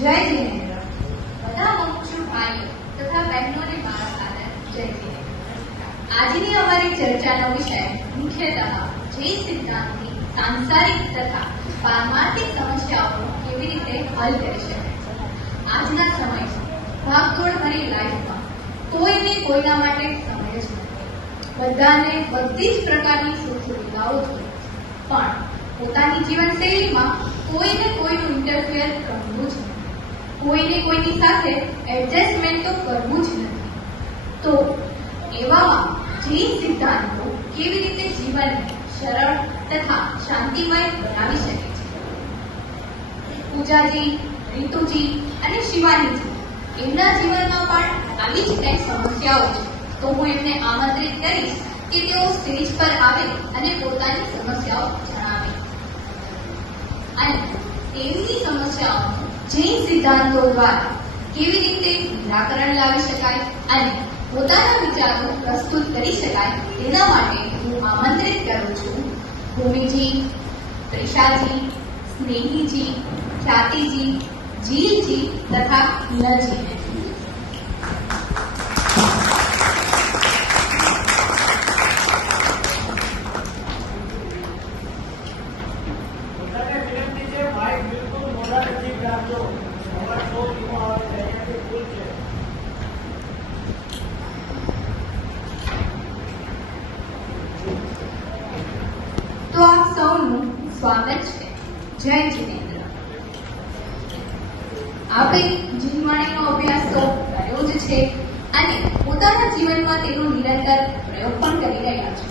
જય જીનેન્દ્ર. બધા મુમુક્ષુ ભાઈઓ તથા બહેનોને મારા સાદર જય જીનેન્દ્ર. આજની અમારી ચર્ચાનો વિષય મુખ્યતઃ જૈન સિદ્ધાંતની સાંસારિક તથા પારમાર્થિક સમસ્યાઓનો કેવી રીતે હલ કરી શકાય. આજના સમયમાં ભાગદોડ ભરી લાઈફમાં કોઈને કોઈના માટે સમય જ નથી. બધાને બધી જ પ્રકારની સુખ સુવિધાઓ જોઈએ, પણ પોતાની જીવનશૈલીમાં કોઈને કોઈનું ઇન્ટરફિયર કરવું જ નથી. કોઈને કોઈની સાથે એડજસ્ટમેન્ટ તો કરવું જ નથી. તો એવામાં જૈન સિદ્ધાંતો કેવી રીતે જીવનને સરળ તથા શાંતિમય બનાવી શકે છે. પૂજાજી, રીતુજી અને શિવાનીજી એમના જીવનમાં પણ આવી જ કંઈક સમસ્યાઓ છે. તો હું એમને આમંત્રિત કરીશ કે તેઓ સ્ટેજ પર આવે અને પોતાની સમસ્યાઓ જણાવે અને તેમની સમસ્યાઓનું જૈન સિદ્ધાંતો દ્વારા કેવી રીતે નિરાકરણ લાવી શકાય અને પોતાના વિચારો પ્રસ્તુત કરી શકાય તેના માટે હું આમંત્રિત કરું છું ભૂમિજી, ત્રિષાજી, સ્નેહીજી, ખ્યાતિજી, જીલજી તથા હિનાજીને. તો આપ સૌનું સ્વાગત છે. જય જીનેન્દ્ર. આપણે જીવવાણીનો અભ્યાસ તો કર્યો જ છે અને પોતાના જીવનમાં તેનો નિરંતર પ્રયોગ પણ કરી રહ્યા છે.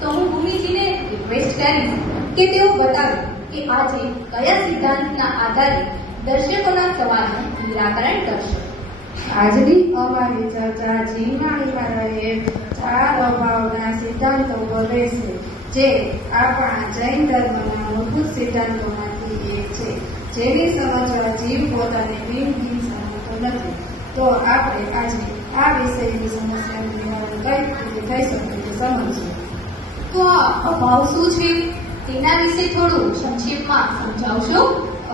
તો હું ભૂમિજીને રિક્વેસ્ટ કરીશ કે તેઓ બતાવે કે આજે કયા સિદ્ધાંતના આધારે દર્શકોના સવાલનું નિરાકરણ કરશે. આજની અમારી ચર્ચા જીવવાણીમાં રહેલ 4 અભાવના સિદ્ધાંતો પર રહેશે, જે આપણા જૈન ધર્મના મૂળભૂત સિદ્ધાંતોમાંથી એક છે, જેની સમજવા જીવ પોતાને બિન સમજતો નથી. તો આપણે આજે આ વિષયની સમસ્યાનું નિવારણ કઈ રીતે થઈ શકે તે સમજીએ. તો આ અભાવ શું છે તેના વિશે થોડું સંક્ષેપમાં સમજાવશો.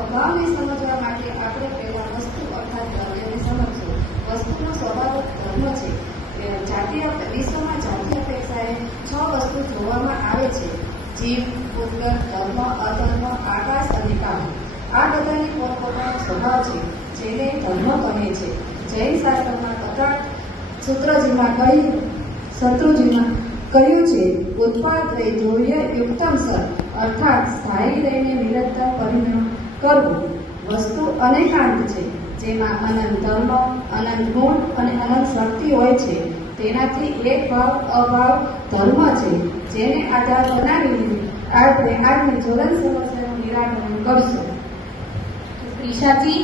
અભાવને સમજવા માટે આપણે પહેલા વસ્તુ અર્થાત દ્રવ્યને સમજવું. વસ્તુનો સ્વભાવ ધર્મ છે. વિશ્વમાં જાતિ અપેક્ષાએ 6 વસ્તુ જોવામાં આવે છે: જીવ, પુત્ર, ધર્મ, અધર્મ, આકાશ અને કામ. આ બધાની પોતપોતાનો સ્વભાવ છે, જેને ધર્મ કહે છે. જૈન શાસ્ત્રમાં તથા શત્રુજીમાં કહ્યું છે, ઉત્પાદ લઈ ધોર્ય યુક્તમ સર, અર્થાત સ્થાયી રહીને નિરંતર પરિણામ કરવું. વસ્તુ અનેકાંત છે, જેમાં અનંત ધર્મ, અનંત ગુણ અને અનંત શક્તિ હોય છે. તેનાથી એક ભાવ અભાવ ધર્મ છે, જેને આધાર બનાવીને આપણે આજની જ્વલંત સમસ્યાનું નિરાકરણ કરશું. ત્રિષાજી,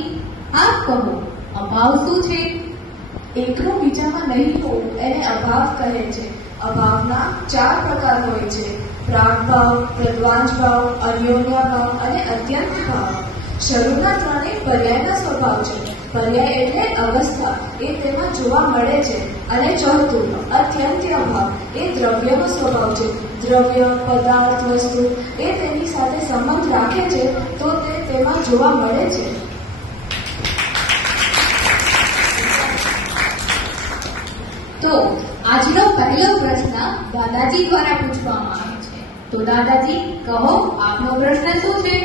આપ કહો, અભાવ શું છે? એકલું બીજામાં નહીં હોવું એને અભાવ કહે છે. અભાવના 4 પ્રકાર હોય છે: પ્રાગ ભાવ, પ્રદ્વાંશ ભાવ, અન્યોન્ય ભાવ અને અત્યંત ભાવ. શરૂના 3 પર્યાયના સ્વભાવ છે. પર્યાય એટલે અવસ્થા, એ તેમાં જોવા મળે છે. અને ચોથું અત્યંત્ય ભાવ, એ દ્રવ્યનો સ્વભાવ છે. દ્રવ્ય, પદાર્થ, વસ્તુ એ તેની સાથે સંબંધ રાખે છે તો તે તેમાં જોવા મળે છે. તો આજનો પહેલો પ્રશ્ન દાદાજી દ્વારા પૂછવામાં આવે છે. તો દાદાજી કહો, આપનો પ્રશ્ન શું છે?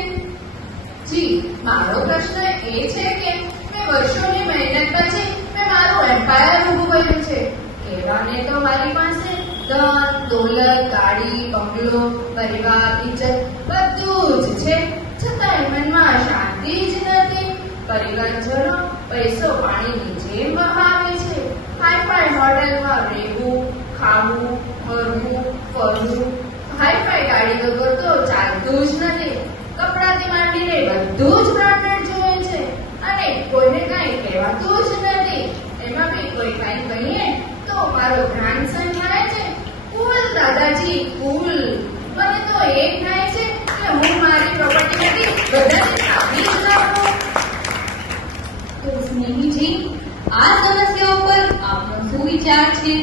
જી, મારો પ્રશ્ન એ છે કે મેં વર્ષોની મહેનત પછી મેં મારું એમ્પાયર ઊભું કર્યું છે. કહેવાને તો મારી પાસે ધન, દોલત, ગાડી, બંગલો, પરિવાર, ઇજ્જત બધું જ છે, છતાંય મનમાં શાંતિ જ નથી. પરિવારજનો પૈસો પાણીની જેમ વહાવે છે. હાઈફાઈ હોટેલમાં રહેવું, ખાવું, ફરવું, હાઈફાઈ ગાડી વગર તો ચાલતું જ નથી. કપડાથી માંડીને બધું જ બ્રાન્ડેડ જોઈએ છે અને કોઈને કાંઈ કહેવાતું જ નથી. એમાં બી કોઈ કાંઈ કહીએ તો મારો ગ્રાન્ડસન થાય છે કુલ. દાદાજી કુલ. મને તો એ થાય છે કે હું મારી પ્રોપર્ટીમાંથી બધાને કાપી જ નાખું. તો સ્નેહીજી, આ સમસ્યા ઉપર આપનો શું વિચાર છે?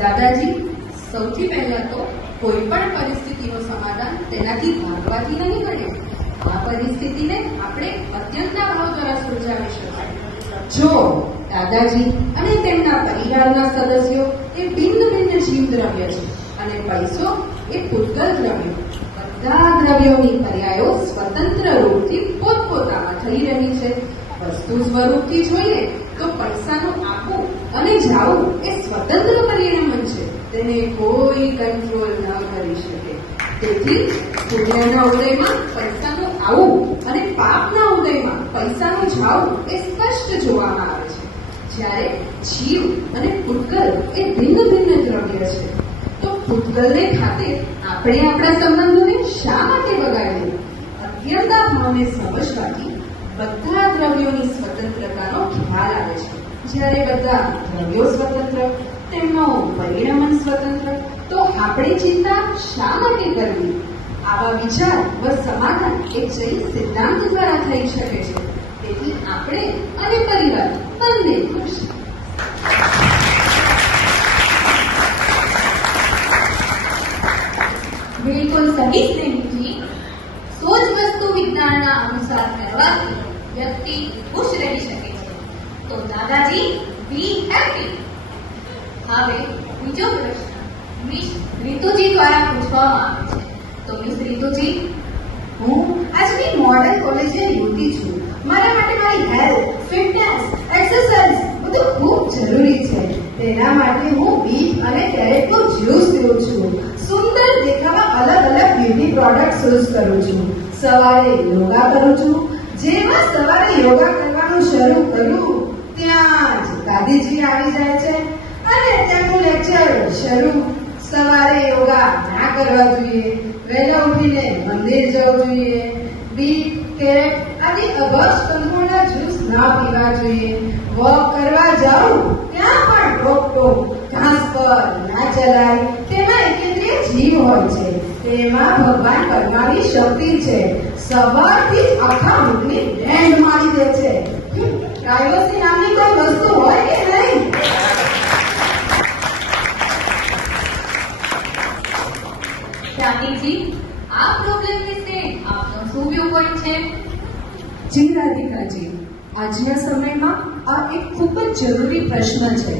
દાદાજી, સૌથી પહેલા તો કોઈ પણ પરિસ્થિતિનું સમાધાન તેનાથી ભાગવાથી નહીં બને, આ પરિસ્થિતિને આપણે અત્યંતના ભાવ દ્વારા સુલઝાવી શકાય. જો દાદાજી અને તેમના પરિવારના સદસ્યો એ ભિન્ન ભિન્ન જીવ દ્રવ્ય છે અને પૈસો એ પૂતગલ દ્રવ્ય. બધા દ્રવ્યોની પર્યાયો સ્વતંત્ર રૂપથી પોતપોતામાં થઈ રહી છે. વસ્તુ સ્વરૂપથી જોઈએ તો પૈસાનું આપવું અને જાવું એ સ્વતંત્ર પરિણામ છે. તેને કોઈ કંટ્રોલ ન કરી શકે. તેથી પુણ્યના ઉદયમાં પૈસાનું આવવું અને પાપના ઉદયમાં પૈસાનું જાવું એ સ્પષ્ટ જોવામાં આવે છે. જ્યારે જીવ અને પૂતગલ એ ભિન્ન ભિન્ન દ્રવ્ય છે, તો પૂતગલને ખાતે આપણે આપણા સંબંધોને શા માટે બગાડીએ? અત્યંતા ભાવને સમજવાથી બધા દ્રવ્યોની સ્વતંત્રતાનો ખ્યાલ આવે છે. જ્યારે બધા દ્રવ્યો સ્વતંત્ર, તેમનો પરિણમન સ્વતંત્ર, તો આપણે ચિંતા શા માટે કરવી? આવા વિચાર વ સમાધાન એક જૈન સિદ્ધાંત દ્વારા થઈ શકે છે. તેથી આપણે અને પરિવાર બંને ખુશ. બિલકુલ સહી સ્નેહીજી. સોચ વસ્તુ વિજ્ઞાનના અનુસાર કરવાથી વ્યક્તિ ખુશ રહી શકે છે. તો દાદાજી બી હેપી. હવે બીજો પ્રશ્ન મિસ રીતુજી દ્વારા પૂછવામાં આવે છે. તો મિસ રીતુજી, હું આજની મોડર્ન કોલેજે યુવતી છું. મારા માટે મારી હેલ્થ, ફિટનેસ, એક્સરસાઇઝ બધું ખૂબ જરૂરી છે. તેના માટે હું બીટ અને કેરેટનું જ્યુસ પીઉં છું. સુંદર દેખાવા અલગ અલગ બ્યુટી પ્રોડક્ટ્સ યુઝ કરું છું. સવારે યોગા કરું છું. જેમાં સવારે યોગા કરવાનું શરૂ કર્યું ત્યાં જ દાદીજી આવી જાય છે અને તેમનું લેક્ચર શરૂ. સવારે યોગા ના કરવા જોઈએ, વહેલા ઉઠીને મંદિર જવું જોઈએ, બીટ, કેરેટ આદિ અભક્ષ તંતુઓના જ્યુસ ના પીવા જોઈએ. વોક કરવા જાઉં ત્યાં પણ રોકટોક, ઘાસ પર ના ચલાય. તેમાં એકેન્દ્રિય જીવ હોય છે. તેમાં ભગવાન પરમાની શક્તિ છે. સવારથી જ આખા મૂકની ડેન્ડ મારી દે છે. પ્રાઇવસી નામની કોઈ વસ્તુ હોય કે નહીં? રાનીજી, આ પ્રોબ્લેમ વિશે આપનો શું વ્યૂ પોઈન્ટ છે? જી રાધિકાજી, આજના સમયમાં આ એક ખૂબ જ જરૂરી પ્રશ્ન છે.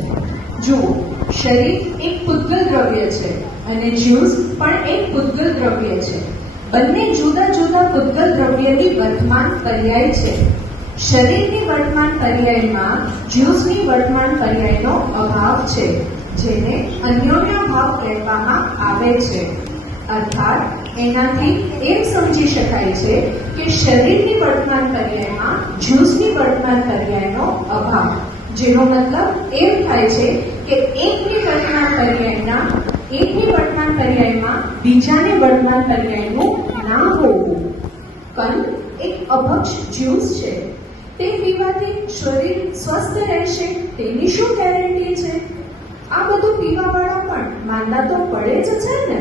જુઓ, શરીર એક પૂતગલ દ્રવ્ય છે અને જ્યુસ પણ એક પૂતગલ દ્રવ્ય છે. બંને જુદા જુદા પૂતગલ દ્રવ્યની વર્તમાન પર્યાય છે. શરીરની વર્તમાન પર્યાયમાં જ્યુસની વર્તમાન પર્યાયનો અભાવ છે, જેને અન્યોન્ય ભાવ કહેવામાં આવે છે. અર્થાત એનાથી એમ સમજી શકાય છે કે શરીરની વર્તમાન પર્યાયમાં જ્યુસની વર્તમાન પર્યાયનો અભાવ, જેનો મતલબ એમ થાય છે કે એકની વર્તમાન પર્યાયમાં બીજાની વર્તમાન પર્યાયનું ના હોવું. કંદ એક અભક્ષ જ્યુસ છે. તે પીવાથી શરીર સ્વસ્થ રહેશે તેની શું ગેરંટી છે? આ બધું પીવાવાળા પણ માંદા તો પડે જ છે ને.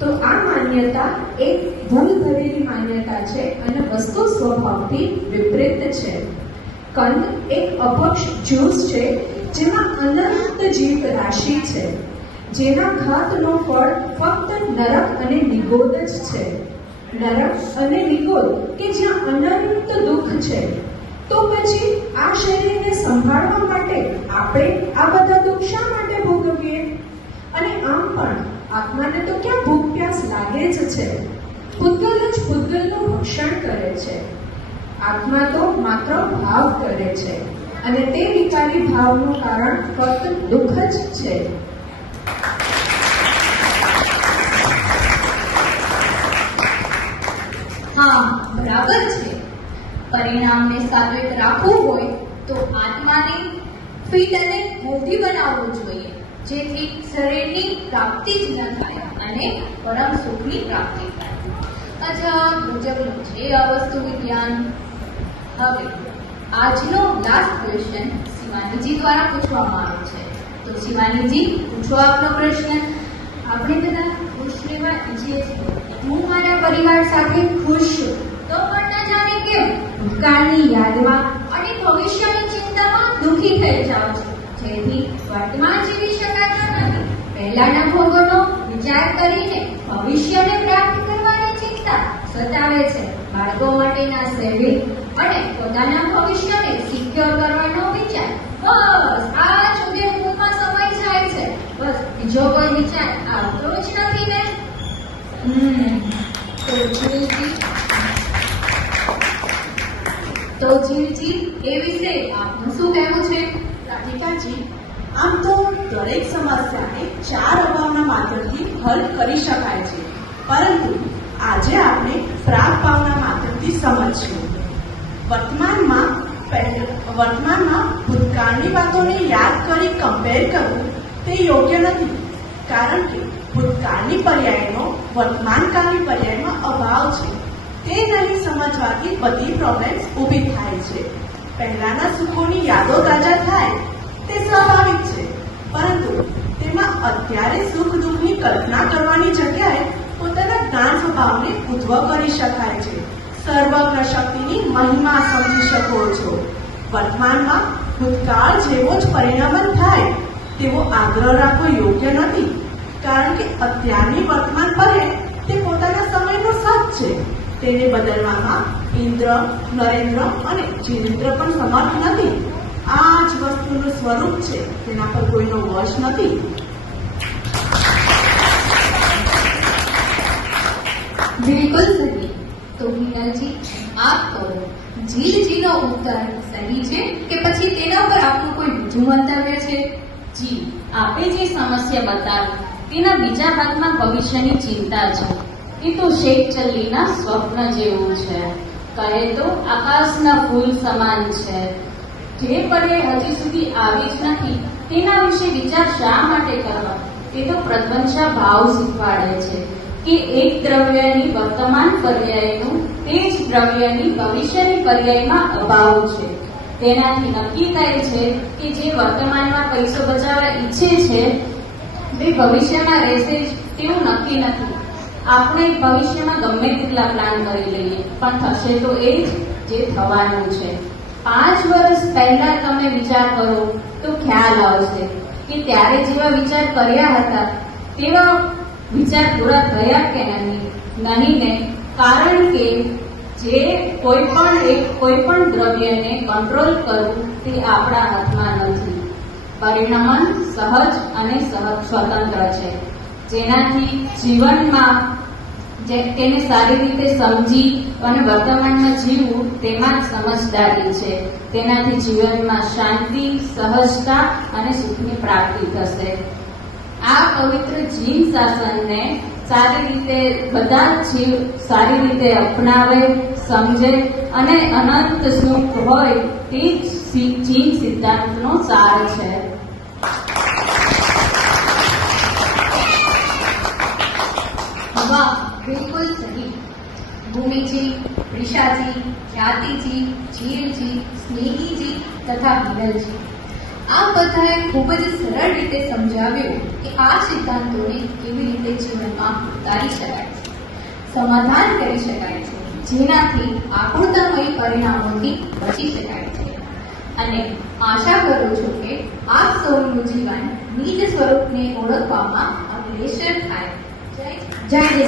તો આ માન્યતા એક ભૂલ ભરેલી માન્યતા છે અને વસ્તુ સ્વભાવથી વિપરીત છે. કંદ એક અભક્ષ જ્યુસ છે જેમાં અનંત જીવ રાશિ છે, જેના ઘાતનો ફળ ફક્ત નરક અને નિગોદ જ છે. નરક અને નિગોદ કે જ્યાં અનંત દુઃખ છે. તો પછી આ શરીરને સંભાળવા માટે આપણે આ બધા દુઃખ શા માટે ભોગવીએ? અને આમ પણ આત્માને તો ક્યાં ભૂખ પ્યાસ લાગે જ છે. પૂતગલ જ પૂતગલનું ભક્ષણ કરે છે. આત્મા તો માત્ર ભાવ કરે છે અને તે વિકારી ભાવનું કારણ ફક્ત દુઃખ જ છે. હા, બરાબર છે. પરિણામને સાત્વિક રાખવું હોય તો આત્માને ફિટ અને હેલ્ધી બનાવવું જોઈએ, જેથી શરીરની પ્રાપ્તિ જ ન થાય અને પરમ સુખની પ્રાપ્તિ થાય. અજબ ગજબનું છે આ વસ્તુ વિજ્ઞાન. હવે આજનો લાસ્ટ ક્વેશ્ચન શિવાનીજી દ્વારા પૂછવામાં આવ્યો છે. તો શિવાનીજી, પૂછો આપનો પ્રશ્ન. આપણે બધા ખુશ રહેવા ઈચ્છીએ છીએ. હું મારા પરિવાર સાથે ખુશ છું, તો પણ ન જાણે કેમ ભૂતકાળની યાદમાં અને ભવિષ્યની ચિંતામાં દુઃખી થઈ જાઉં છું, જેથી વર્તમાન જીવી શકાતા નથી. પહેલાના ભોગોનો વિચાર કરીને ભવિષ્યને પ્રાપ્ત કરવાની ચિંતા સતાવે છે. બાળકો માટેના સેવિંગ અને પોતાના ભવિષ્યને સિક્યોર કરવાનો વિચાર, બસ આ જ ઉદ્યોગમાં સમય જાય છે. બસ બીજો કોઈ વિચાર આવતો જ નથી ને. તો જીલજી એ વિશે આપનું શું કહેવું છે? રાધિકાજી, આમ તો દરેક સમસ્યાને 4 અભાવના માધ્યમથી હલ કરી શકાય છે, પરંતુ આજે આપણે પ્રાગ ભાવના માધ્યમથી સમજીશું. વર્તમાનમાં ભૂતકાળની વાતોને યાદ કરી કમ્પેર કરવું તે યોગ્ય નથી, કારણ કે ભૂતકાળની પર્યાયનો વર્તમાનકાળની પર્યાયમાં અભાવ છે. તે નહીં સમજવાથી બધી પ્રોબ્લેમ્સ ઊભી થાય છે. પહેલાના સુખોની યાદો તાજા થાય તે સ્વાભાવિક છે, પરંતુ તેમાં અત્યારે સુખ દુઃખની કલ્પના કરવાની જગ્યાએ પોતાના જ્ઞાન સ્વભાવને ઉદ્ધવ કરી શકાય છે. સર્વજ્ઞ શક્તિની મહિમા સમજી શકો છો. વર્તમાનમાં ભૂતકાળ જેવો જ પરિણામન થાય તેવો આગ્રહ રાખવો યોગ્ય નથી, કારણ કે અત્યારની વર્તમાન પરે તે પોતાના સમયનો સાથ છે. તેને બદલવામાં ઇન્દ્ર, નરેન્દ્ર અને જીનેન્દ્ર પણ સમર્થ નથી. આ જ વસ્તુનું સ્વરૂપ છે, તેના પર કોઈનો વશ નથી. બિલકુલ સહી. તો હિનલજી, આપ કહો, જીલજીનો ઉત્તર સહી છે કે પછી તેના પર આપનું કોઈ બીજું મંતવ્ય છે? જી, આપે જે સમસ્યા બતાવી તેના બીજા ભાગમાં ભવિષ્યની ચિંતા છે. એ તો શેખ ચલ્લીના સ્વપ્ન જેવું છે. કહે તો આકાશના ફૂલ સમાન છે. જે પરે હજી સુધી આવી જ નથી તેના વિશે વિચાર શા માટે કરવા? તે તો પ્રદ્વંશા ભાવ શીખવાડે છે કે એક દ્રવ્યની વર્તમાન પર્યાયનું તે જ દ્રવ્યની ભવિષ્યની પર્યાયમાં અભાવ છે. તેનાથી નક્કી થાય છે કે જે વર્તમાનમાં પૈસો બચાવવા ઈચ્છે છે તે ભવિષ્યમાં રહેશે જ તેવું નક્કી નથી. આપણે ભવિષ્યમાં ગમે તેટલા પ્લાન કરી લઈએ, પણ થશે તો એ જ જે થવાનું છે. 5 વર્ષ પહેલા તમે વિચાર કરો તો ખ્યાલ આવશે કે ત્યારે જેવા વિચાર કર્યા હતા તેવા વિચાર પૂરા થયા કે નહીં ને? કારણ કે જે કોઈ પણ દ્રવ્યને કંટ્રોલ કરવું તે આપણા હાથમાં નથી. પરિણમન સહજ અને સ્વતંત્ર છે, જેનાથી જીવનમાં તેને સારી રીતે સમજી અને વર્તમાનમાં જીવવું તેમાં જ સમજદારી છે. તેનાથી જીવનમાં શાંતિ, સહજતા અને સુખની પ્રાપ્તિ થશે. આ પવિત્ર જીન શાસનને સારી રીતે બધા જ જીવ સારી રીતે અપનાવે, સમજે અને અનંત સુખ હોય તે જ જીન સિદ્ધાંતનો સાર છે. વાહ, બિલકુલ સહી. ભૂમિજી, ऋषाજી, ખ્યાતિજી, જીલજી, સ્નેહીજી તથા હિનલજી, આ બધાએ ખૂબ જ સરળ રીતે સમજાવ્યું કે આ સિદ્ધાંતોને કેવી રીતે જીવનમાં ઉતારી શકાય છે, સમાધાન કરી શકાય છે, જેનાથી આકૃતામય પરિણામોથી બચી શકાય છે. અને આશા કરું છું કે આપ સૌનું જીવન નિજ સ્વરૂપને ઓળખવામાં અગ્રેસર થાય. જય જય.